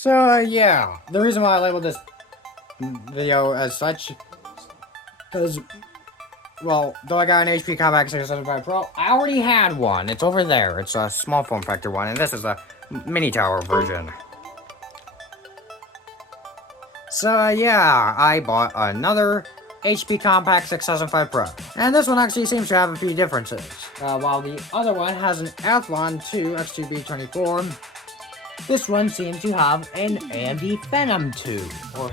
So, yeah, the reason why I labeled this video as such is, well, though I got an HP Compaq 675 Pro, I already had one. It's over there. It's a small form factor one, and this is a mini tower version. So, yeah, I bought another HP Compaq 675 Pro. And this one actually seems to have a few differences. While the other one has an Athlon 2 X2B24, this one seems to have an AMD Phenom II. Or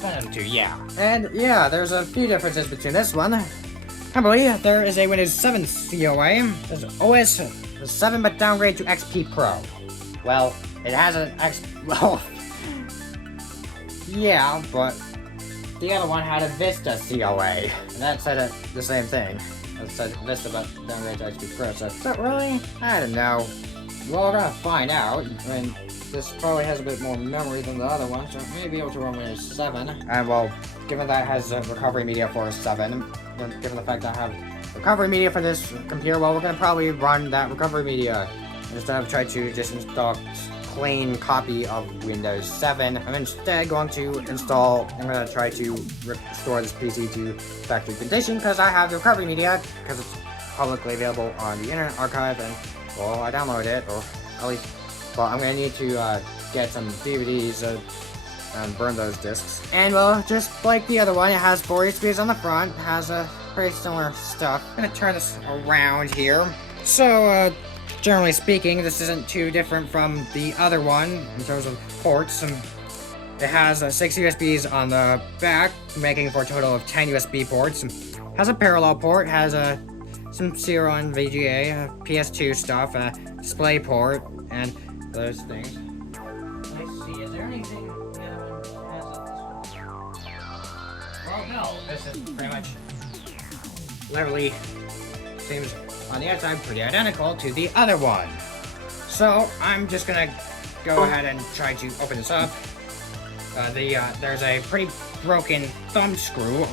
Phenom II, yeah. And yeah, there's a few differences between this one. Probably, there is a Windows 7 COA. There's OS 7 but downgrade to XP Pro. Well, it has an X... Well... yeah, but... the other one had a Vista COA. And that said the same thing. It said Vista but downgrade to XP Pro. So, is that really? I don't know. Well, we're gonna find out. I mean, this probably has a bit more memory than the other one, so it may be able to run Windows 7. And well, given that it has recovery media for 7, given the fact that I have recovery media for this computer, well, we're gonna probably run that recovery media instead of try to just install plain copy of Windows 7. I'm instead going to I'm gonna try to restore this PC to factory condition because I have the recovery media because it's publicly available on the Internet Archive, and well, I downloaded it, or at least, well, I'm gonna need to get some DVDs and burn those discs. And well, just like the other one, it has 4 USBs on the front, has a pretty similar stuff. I'm gonna turn this around here. So, generally speaking, this isn't too different from the other one in terms of ports. It has 6 USBs on the back, making for a total of 10 USB ports. Has a parallel port, has some serial and VGA, PS2 stuff, display port, and those things. Let's see, is there anything the other one has? Well, no, this is pretty much literally seems on the outside pretty identical to the other one. So I'm just gonna go ahead and try to open this up. There's a pretty broken thumb screw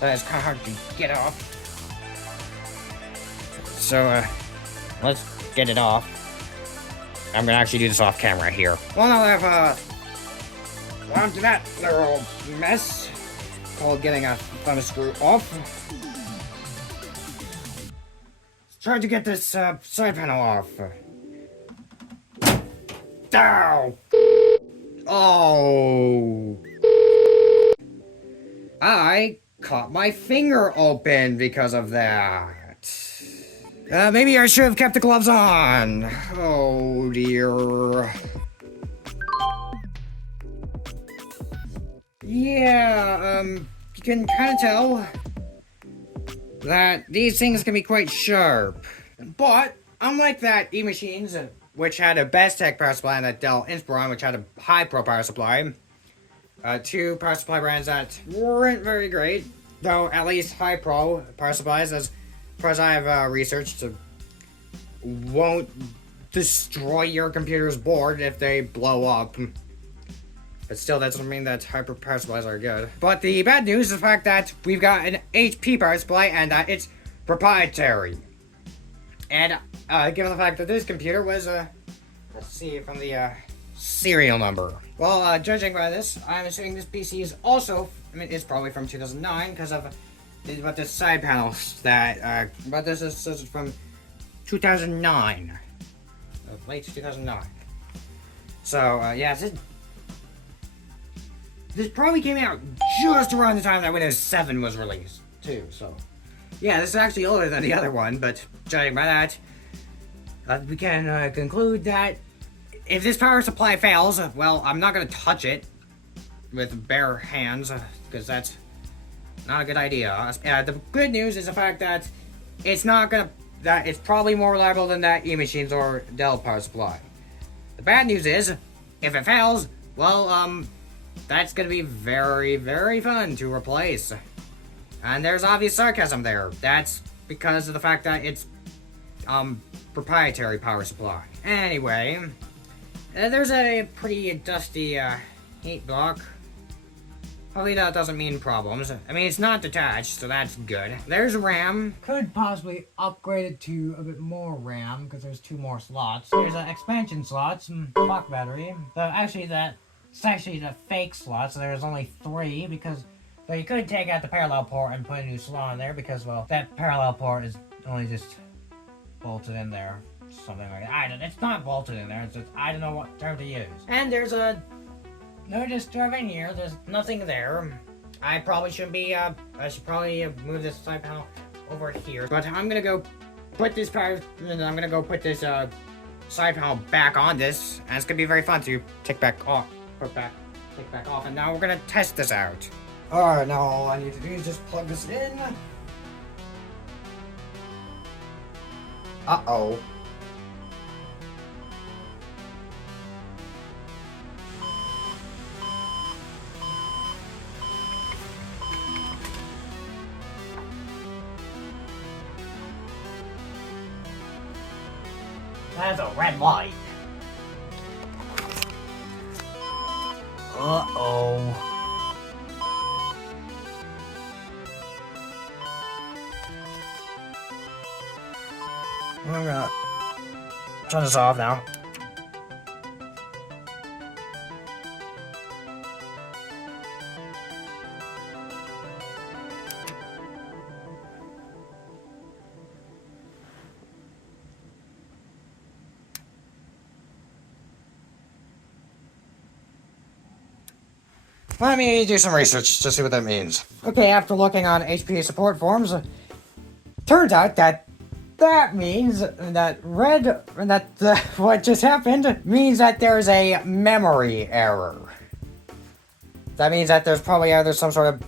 that is kind of hard to get off. So let's get it off. I'm gonna actually do this off camera here. Well, now that I've gone to that little mess called getting a thumb screw off, try to get this side panel off. Ow! Oh! I caught my finger open because of that. Maybe I should have kept the gloves on. Oh dear. Yeah, you can kind of tell that these things can be quite sharp. But, unlike that E-Machines, which had a Bestech power supply, and that Dell Inspiron, which had a high-pro power supply, 2 power supply brands that weren't very great, though at least high-pro power supplies, as far as I have researched, won't destroy your computer's board if they blow up. But still, that doesn't mean that hyper power supplies are good. But the bad news is the fact that we've got an HP power supply and that it's proprietary. And given the fact that this computer was, let's see from the serial number. Well, judging by this, I'm assuming this PC is also, I mean, it's probably from 2009 because of about the side panels that, but this is from 2009. Late 2009. So, yeah, this probably came out just around the time that Windows 7 was released, too, so. Yeah, this is actually older than the other one, but judging by that, we can conclude that if this power supply fails, well, I'm not going to touch it with bare hands, because that's not a good idea. The good news is the fact that it's it's probably more reliable than that E-Machines or Dell power supply. The bad news is, if it fails, well, that's gonna be very, very fun to replace. And there's obvious sarcasm there. That's because of the fact that it's, proprietary power supply. Anyway, there's a pretty dusty, heat block Hopefully that doesn't mean problems. I mean, it's not detached, so that's good. There's RAM. Could possibly upgrade it to a bit more RAM, because there's 2 more slots. There's expansion slots, clock battery. It's actually the fake slot, so there's only 3, because... So you could take out the parallel port and put a new slot in there, because, well, that parallel port is only just bolted in there. Something like that. It's not bolted in there, it's just, I don't know what term to use. And there's no disturbing here, there's nothing there. I probably shouldn't be, I should probably move this side panel over here. But I'm gonna go put this side panel back on this, and it's gonna be very fun to take back off, and now we're gonna test this out. Alright, now all I need to do is just plug this in. Uh-oh. That's a red light. Uh-oh. I'm gonna turn this off now. Let me do some research to see what that means. Okay, after looking on HP support forums, turns out that means that what just happened means that there's a memory error. That means that there's probably either some sort of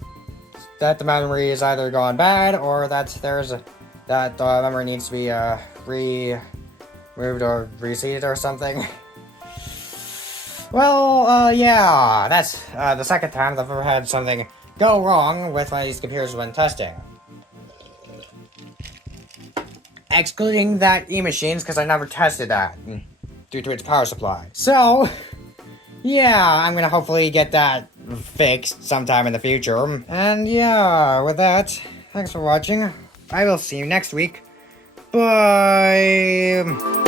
that the memory is either gone bad or that that the memory needs to be removed or reseated or something. Well, yeah, that's the second time I've ever had something go wrong with one of these computers when testing. Excluding that E-machines, because I never tested that due to its power supply. So, yeah, I'm gonna hopefully get that fixed sometime in the future. And yeah, with that, thanks for watching. I will see you next week. Bye!